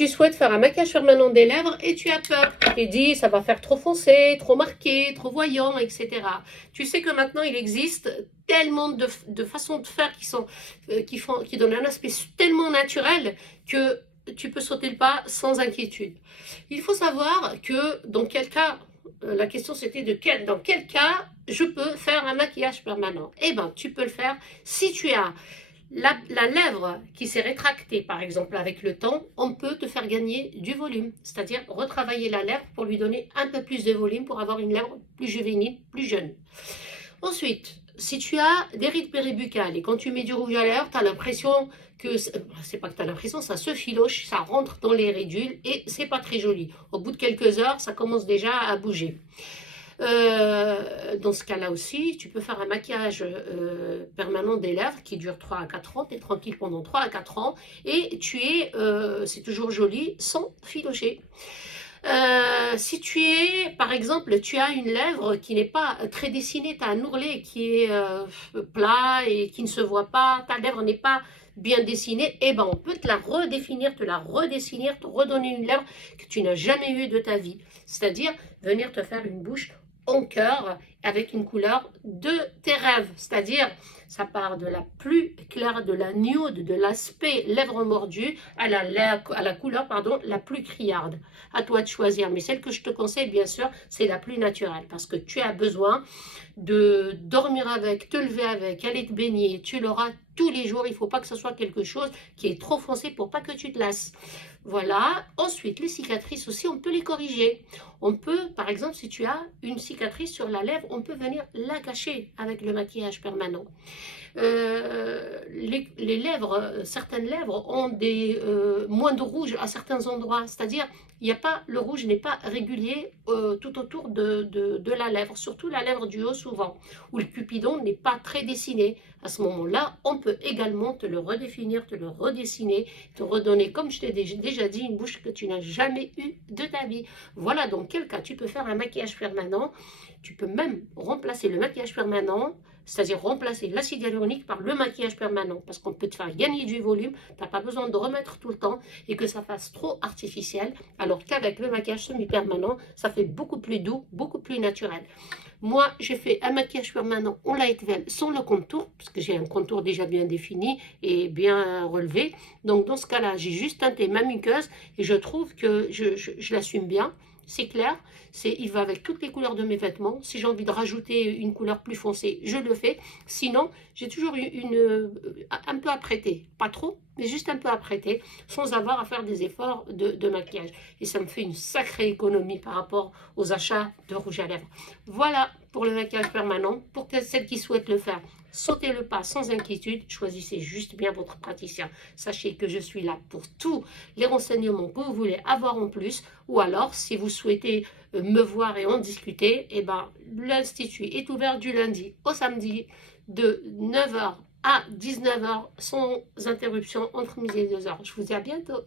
tu souhaites faire un maquillage permanent des lèvres et tu as peur. Tu t'es dit, ça va faire trop foncé, trop marqué, trop voyant, etc. Tu sais que maintenant, il existe tellement de façons de faire qui donnent un aspect tellement naturel que tu peux sauter le pas sans inquiétude. Il faut savoir que dans quel cas, la question c'était dans quel cas je peux faire un maquillage permanent. Eh bien, tu peux le faire si tu as la lèvre qui s'est rétractée, par exemple, avec le temps, on peut te faire gagner du volume, c'est-à-dire retravailler la lèvre pour lui donner un peu plus de volume pour avoir une lèvre plus juvénile, plus jeune. Ensuite, si tu as des rides péribuccales et quand tu mets du rouge à lèvres, tu as l'impression que, c'est pas que tu as l'impression, ça se filoche, ça rentre dans les ridules et c'est pas très joli. Au bout de quelques heures, ça commence déjà à bouger. Dans ce cas-là aussi, tu peux faire un maquillage permanent des lèvres qui dure 3 à 4 ans, tu es tranquille pendant 3 à 4 ans et c'est toujours joli sans filocher. Si tu es, par exemple, tu as une lèvre qui n'est pas très dessinée, tu as un ourlet qui est plat et qui ne se voit pas, ta lèvre n'est pas bien dessinée, eh ben on peut te la redéfinir, te redonner une lèvre que tu n'as jamais eue de ta vie. C'est-à-dire venir te faire une bouche en cœur avec une couleur de tes rêves, c'est-à-dire ça part de la plus claire, de la nude, de l'aspect lèvres mordues à la couleur la plus criarde. À toi de choisir, mais celle que je te conseille bien sûr, c'est la plus naturelle parce que tu as besoin de dormir avec, te lever avec, aller te baigner, tu l'auras tous les jours, il ne faut pas que ce soit quelque chose qui est trop foncé pour pas que tu te lasses. Voilà, ensuite les cicatrices aussi, on peut les corriger. On peut, par exemple, si tu as une cicatrice sur la lèvre, on peut venir la cacher avec le maquillage permanent. Les lèvres, certaines lèvres ont moins de rouge à certains endroits, c'est-à-dire le rouge n'est pas régulier tout autour de la lèvre, surtout la lèvre du haut souvent, où le cupidon n'est pas très dessiné. À ce moment-là, on peut également te le redéfinir, te le redessiner, te redonner, comme je t'ai déjà dit, une bouche que tu n'as jamais eue de ta vie. Voilà dans quel cas tu peux faire un maquillage permanent. Tu peux même remplacer le maquillage permanent, c'est-à-dire remplacer l'acide hyaluronique par le maquillage permanent, parce qu'on peut te faire gagner du volume, tu n'as pas besoin de remettre tout le temps et que ça fasse trop artificiel, alors qu'avec le maquillage semi-permanent, ça fait beaucoup plus doux, beaucoup plus naturel. Moi, j'ai fait un maquillage permanent en light veil sans le contour, parce que j'ai un contour déjà bien défini et bien relevé. Donc, dans ce cas-là, j'ai juste teinté ma muqueuse et je trouve que je l'assume bien. C'est clair, il va avec toutes les couleurs de mes vêtements. Si j'ai envie de rajouter une couleur plus foncée, je le fais. Sinon, j'ai toujours un peu à prêter. Pas trop, mais juste un peu à prêter, sans avoir à faire des efforts de maquillage. Et ça me fait une sacrée économie par rapport aux achats de rouge à lèvres. Voilà pour le maquillage permanent. Pour celles qui souhaitent le faire, sautez le pas sans inquiétude, choisissez juste bien votre praticien. Sachez que je suis là pour tous les renseignements que vous voulez avoir en plus, ou alors si vous souhaitez me voir et en discuter, eh ben, l'Institut est ouvert du lundi au samedi de 9 h à 19 h sans interruption entre midi et 2 h. Je vous dis à bientôt.